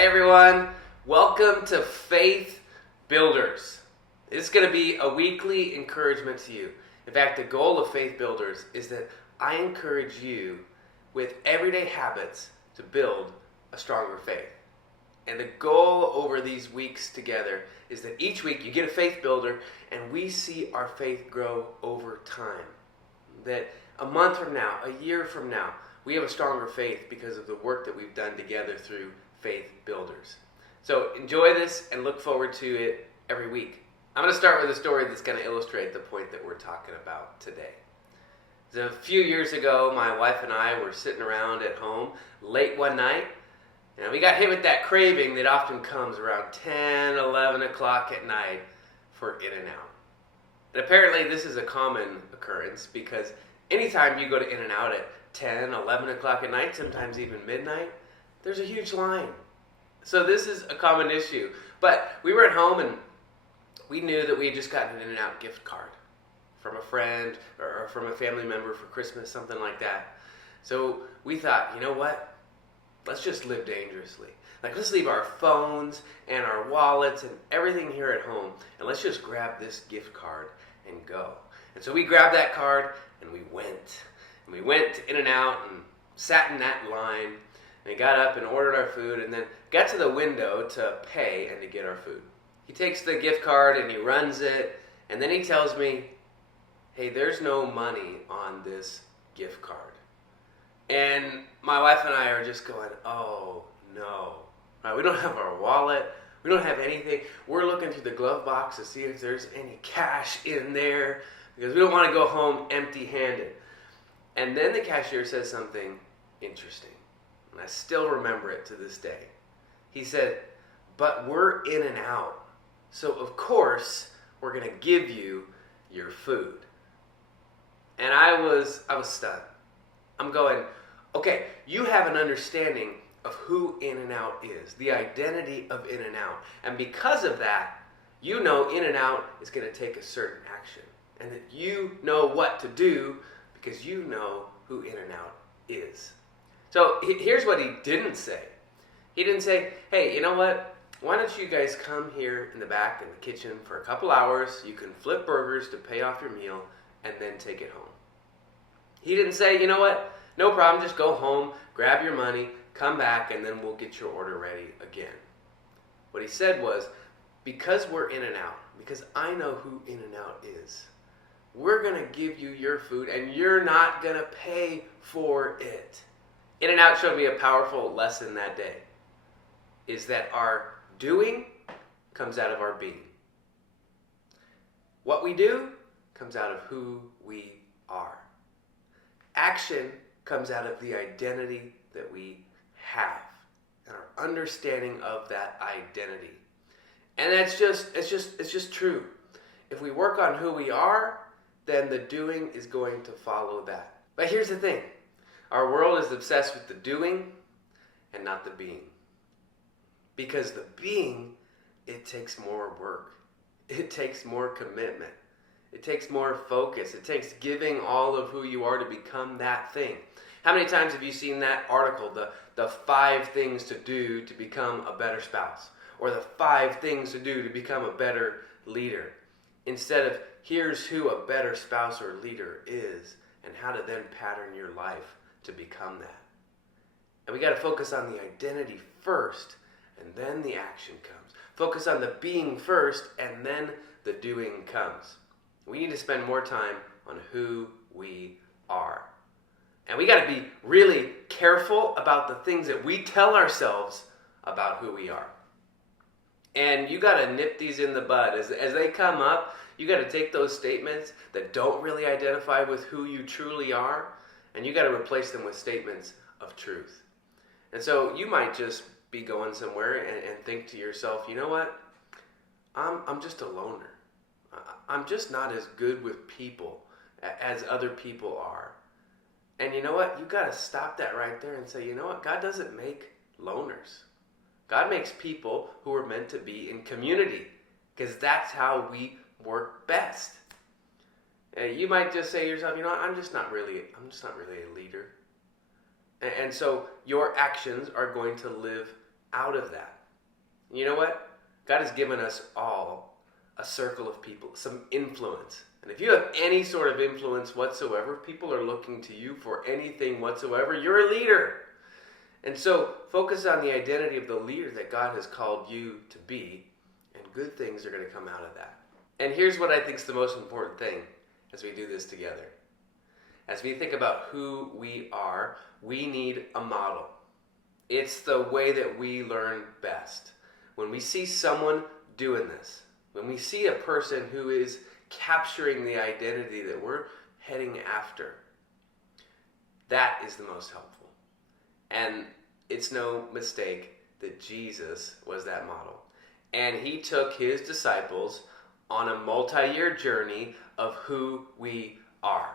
Hey everyone, welcome to Faith Builders. It's going to be a weekly encouragement to you. In fact, the goal of Faith Builders is that I encourage you with everyday habits to build a stronger faith. And the goal over these weeks together is that each week you get a faith builder and we see our faith grow over time. That a month from now, a year from now, we have a stronger faith because of the work that we've done together through Faith Builders. So enjoy this and look forward to it every week. I'm going to start with a story that's going to illustrate the point that we're talking about today. So a few years ago, my wife and I were sitting around at home late one night, and we got hit with that craving that often comes around 10, 11 o'clock at night for In-N-Out. And apparently this is a common occurrence because anytime you go to In-N-Out at 10, 11 o'clock at night, sometimes even midnight, there's a huge line. So this is a common issue. But we were at home and we knew that we had just gotten an In-N-Out gift card from a friend or from a family member for Christmas, something like that. So we thought, you know what? Let's just live dangerously. Let's leave our phones and our wallets and everything here at home, and let's just grab this gift card and go. And so we grabbed that card and we went. And we went to In-N-Out and sat in that line and got up and ordered our food and then got to the window to pay and to get our food. He takes the gift card and he runs it, and then he tells me, hey, there's no money on this gift card. And my wife and I are just going, oh no. We don't have our wallet. We don't have anything. We're looking through the glove box to see if there's any cash in there because we don't want to go home empty-handed. And then the cashier says something interesting, and I still remember it to this day. He said, but we're In-N-Out, so of course we're going to give you your food. And I was stunned. I'm going, okay, you have an understanding of who In-N-Out is, the identity of In-N-Out. And because of that, you know In-N-Out is going to take a certain action. And that you know what to do because you know who In-N-Out is. So here's what he didn't say. He didn't say, hey, you know what? Why don't you guys come here in the back in the kitchen for a couple hours. You can flip burgers to pay off your meal and then take it home. He didn't say, you know what? No problem, just go home, grab your money, come back, and then we'll get your order ready again. What he said was, because we're In-N-Out, because I know who In-N-Out is, we're going to give you your food and you're not going to pay for it. In-N-Out showed me a powerful lesson that day, is that our doing comes out of our being. What we do comes out of who we are. Action comes out of the identity that we have and our understanding of that identity. And it's just true. If we work on who we are, then the doing is going to follow that. But here's the thing. Our world is obsessed with the doing and not the being. Because the being, it takes more work. It takes more commitment. It takes more focus. It takes giving all of who you are to become that thing. How many times have you seen that article, the 5 things to do to become a better spouse? Or the 5 things to do to become a better leader? Instead of, here's who a better spouse or leader is and how to then pattern your life to become that. And we got to focus on the identity first and then the action comes. Focus on the being first and then the doing comes. We need to spend more time on who we are. And we got to be really careful about the things that we tell ourselves about who we are. And you got to nip these in the bud. As they come up, you got to take those statements that don't really identify with who you truly are, and you got to replace them with statements of truth. And so you might just be going somewhere and think to yourself, you know what? I'm just a loner. I'm just not as good with people as other people are. And you know what? You got to stop that right there and say, you know what? God doesn't make loners. God makes people who are meant to be in community because that's how we work best. You might just say to yourself, you know, I'm just not really a leader. And so your actions are going to live out of that. And you know what? God has given us all a circle of people, some influence. And if you have any sort of influence whatsoever, people are looking to you for anything whatsoever, you're a leader. And so focus on the identity of the leader that God has called you to be, and good things are going to come out of that. And here's what I think is the most important thing as we do this together. As we think about who we are, we need a model. It's the way that we learn best. When we see someone doing this, when we see a person who is capturing the identity that we're heading after, that is the most helpful. And it's no mistake that Jesus was that model. And he took his disciples on a multi-year journey of who we are.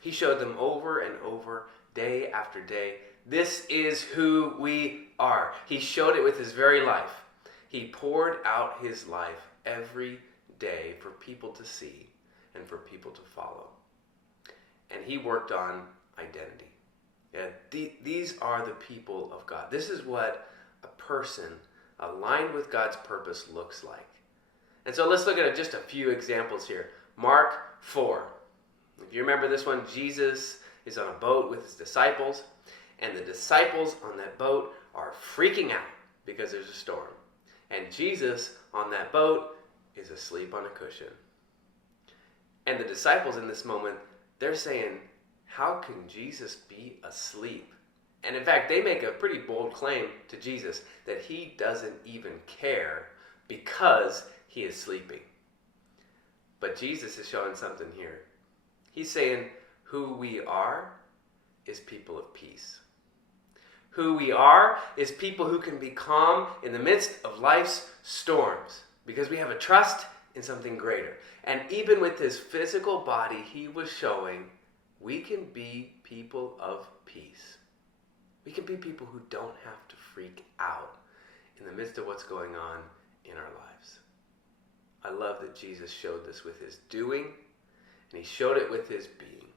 He showed them over and over, day after day, this is who we are. He showed it with his very life. He poured out his life every day for people to see and for people to follow. And he worked on identity. These are the people of God. This is what a person aligned with God's purpose looks like. And so let's look at just a few examples here. Mark 4. If you remember this one, Jesus is on a boat with his disciples, and the disciples on that boat are freaking out because there's a storm. And Jesus on that boat is asleep on a cushion. And the disciples in this moment, they're saying, how can Jesus be asleep? And in fact, they make a pretty bold claim to Jesus that he doesn't even care because he is sleeping. But Jesus is showing something here. He's saying who we are is people of peace. Who we are is people who can be calm in the midst of life's storms because we have a trust in something greater. And even with his physical body, he was showing we can be people of peace. We can be people who don't have to freak out in the midst of what's going on in our lives. I love that Jesus showed this with his doing, and he showed it with his being.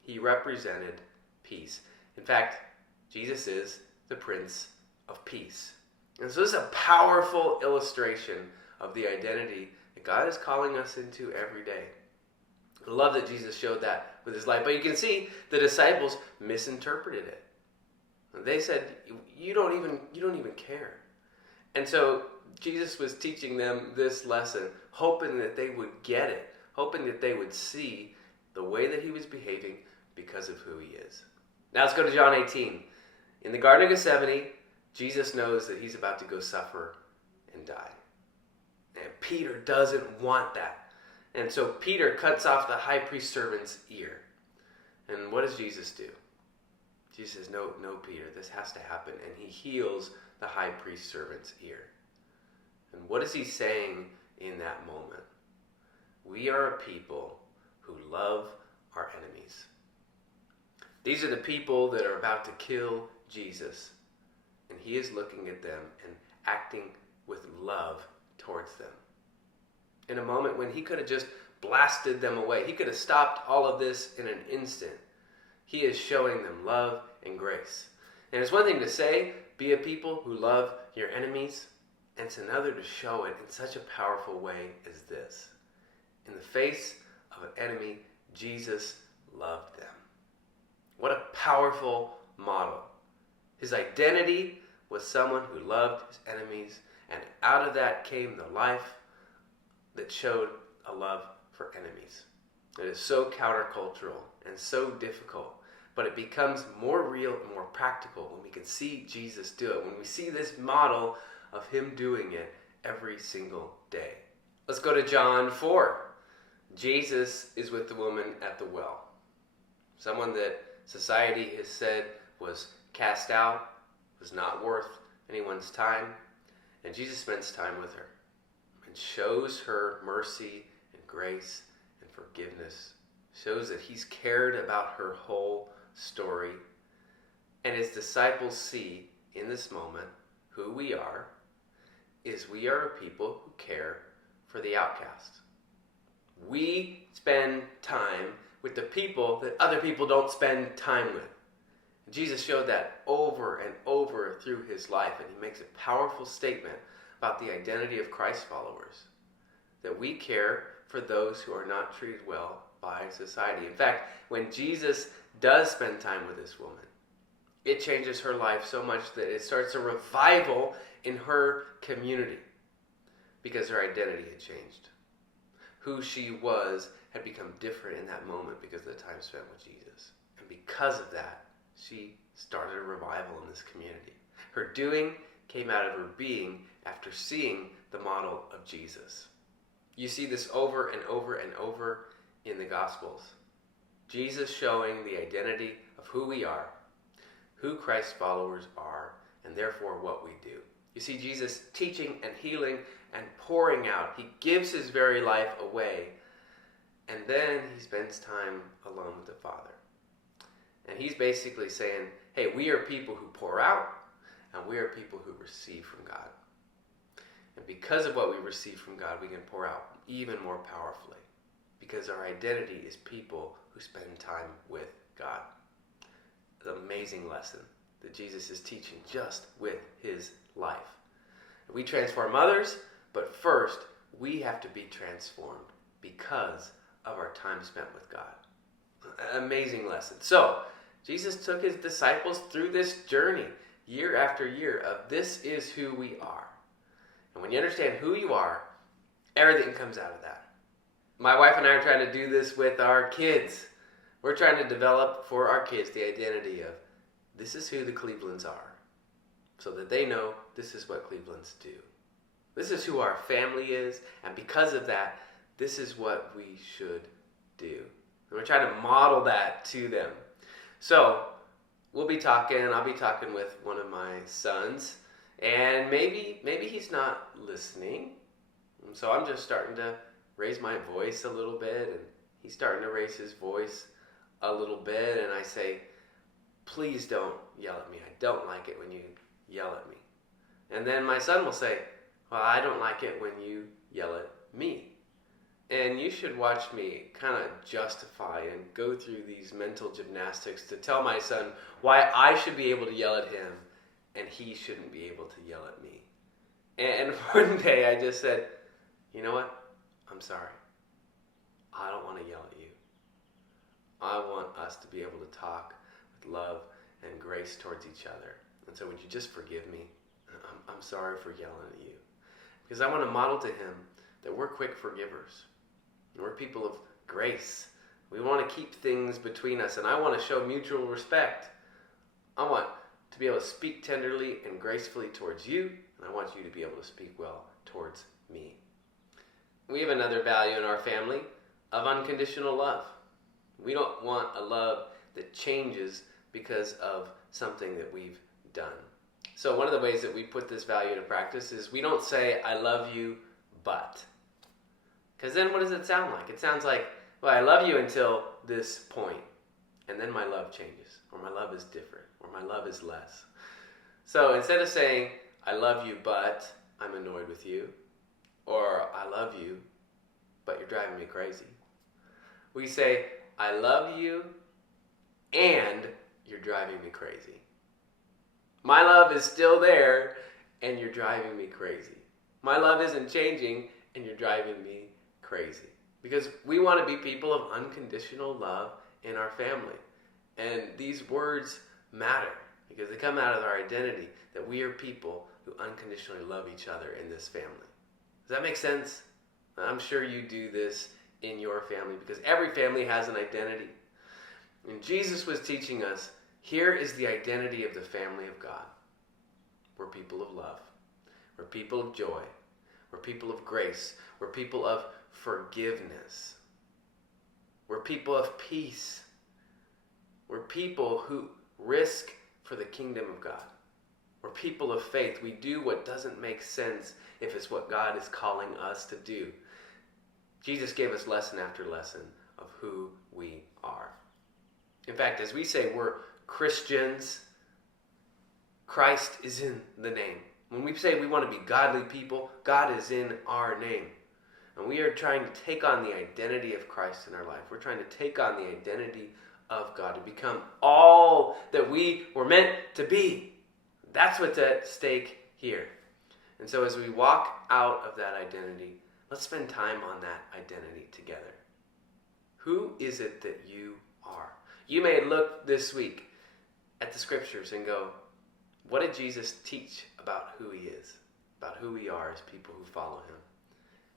He represented peace. In fact, Jesus is the Prince of Peace. And so this is a powerful illustration of the identity that God is calling us into every day. I love that Jesus showed that with his life. But you can see the disciples misinterpreted it. They said, you don't even care. And so Jesus was teaching them this lesson, hoping that they would get it, hoping that they would see the way that he was behaving because of who he is. Now let's go to John 18. In the Garden of Gethsemane, Jesus knows that he's about to go suffer and die. And Peter doesn't want that. And so Peter cuts off the high priest servant's ear. And what does Jesus do? Jesus says, no, Peter, this has to happen. And he heals the high priest servant's ear. And what is he saying in that moment? We are a people who love our enemies. These are the people that are about to kill Jesus. And he is looking at them and acting with love towards them. In a moment when he could have just blasted them away. He could have stopped all of this in an instant. He is showing them love and grace. And it's one thing to say, be a people who love your enemies, and it's another to show it in such a powerful way as this. In the face of an enemy, Jesus loved them. What a powerful model. His identity was someone who loved his enemies, and out of that came the life that showed a love for enemies. It is so countercultural and so difficult, but it becomes more real and more practical when we can see Jesus do it, when we see this model of him doing it every single day. Let's go to John 4. Jesus is with the woman at the well. Someone that society has said was cast out, was not worth anyone's time, and Jesus spends time with her and shows her mercy and grace and forgiveness, shows that he's cared about her whole story. And his disciples see in this moment who we are a people who care for the outcast. We spend time with the people that other people don't spend time with. Jesus showed that over and over through his life, and he makes a powerful statement about the identity of Christ followers, that we care for those who are not treated well by society. In fact, when Jesus does spend time with this woman, it changes her life so much that it starts a revival in her community because her identity had changed. Who she was had become different in that moment because of the time spent with Jesus. And because of that, she started a revival in this community. Her doing came out of her being after seeing the model of Jesus. You see this over and over and over in the Gospels. Jesus showing the identity of who we are, who Christ's followers are, and therefore what we do. You see Jesus teaching and healing and pouring out. He gives his very life away, and then he spends time alone with the Father. And he's basically saying, hey, we are people who pour out, and we are people who receive from God. And because of what we receive from God, we can pour out even more powerfully, because our identity is people who spend time with God. An amazing lesson that Jesus is teaching just with his life. We transform others, but first we have to be transformed because of our time spent with God. An amazing lesson. So Jesus took his disciples through this journey year after year of this is who we are. And when you understand who you are, everything comes out of that. My wife and I are trying to do this with our kids. We're trying to develop for our kids the identity of this is who the Clevelands are, so that they know this is what Clevelands do. This is who our family is, and because of that, this is what we should do. And we're trying to model that to them. So I'll be talking with one of my sons, and maybe he's not listening. And so I'm just starting to raise my voice a little bit, and he's starting to raise his voice a little bit, and I say, please don't yell at me. I don't like it when you yell at me. And then my son will say, well, I don't like it when you yell at me. And you should watch me kind of justify and go through these mental gymnastics to tell my son why I should be able to yell at him and he shouldn't be able to yell at me. And one day I just said, you know what? I'm sorry. I don't want to yell at you. I want us to be able to talk with love and grace towards each other. And so would you just forgive me? I'm sorry for yelling at you. Because I want to model to him that we're quick forgivers. And we're people of grace. We want to keep things between us, and I want to show mutual respect. I want to be able to speak tenderly and gracefully towards you, and I want you to be able to speak well towards me. We have another value in our family of unconditional love. We don't want a love that changes because of something that we've done. So one of the ways that we put this value into practice is we don't say, I love you, but. Because then what does it sound like? It sounds like, well, I love you until this point, and then my love changes, or my love is different, or my love is less. So instead of saying, I love you, but I'm annoyed with you, or I love you, but you're driving me crazy, we say, I love you, and you're driving me crazy. My love is still there, and you're driving me crazy. My love isn't changing, and you're driving me crazy. Because we want to be people of unconditional love in our family. And these words matter because they come out of our identity that we are people who unconditionally love each other in this family. Does that make sense? I'm sure you do this in your family because every family has an identity. And Jesus was teaching us, here is the identity of the family of God. We're people of love. We're people of joy. We're people of grace. We're people of forgiveness. We're people of peace. We're people who risk for the kingdom of God. We're people of faith. We do what doesn't make sense if it's what God is calling us to do. Jesus gave us lesson after lesson of who we are. In fact, as we say we're Christians, Christ is in the name. When we say we want to be godly people, God is in our name. And we are trying to take on the identity of Christ in our life. We're trying to take on the identity of God, to become all that we were meant to be. That's what's at stake here. And so as we walk out of that identity, let's spend time on that identity together. Who is it that you are? You may look this week at the scriptures and go, what did Jesus teach about who he is, about who we are as people who follow him?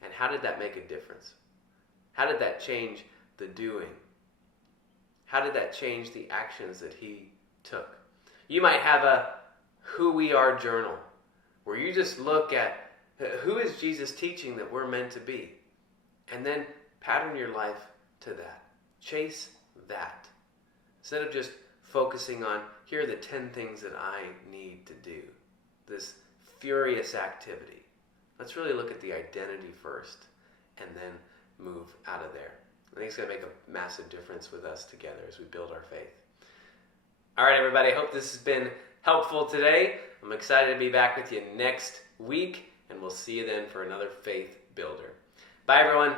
And how did that make a difference? How did that change the doing? How did that change the actions that he took? You might have a who we are journal where you just look at who is Jesus teaching that we're meant to be, and then pattern your life to that. Chase that. Instead of just focusing on, here are the 10 things that I need to do, this furious activity. Let's really look at the identity first and then move out of there. I think it's going to make a massive difference with us together as we build our faith. All right, everybody, I hope this has been helpful today. I'm excited to be back with you next week, and we'll see you then for another Faith Builder. Bye, everyone.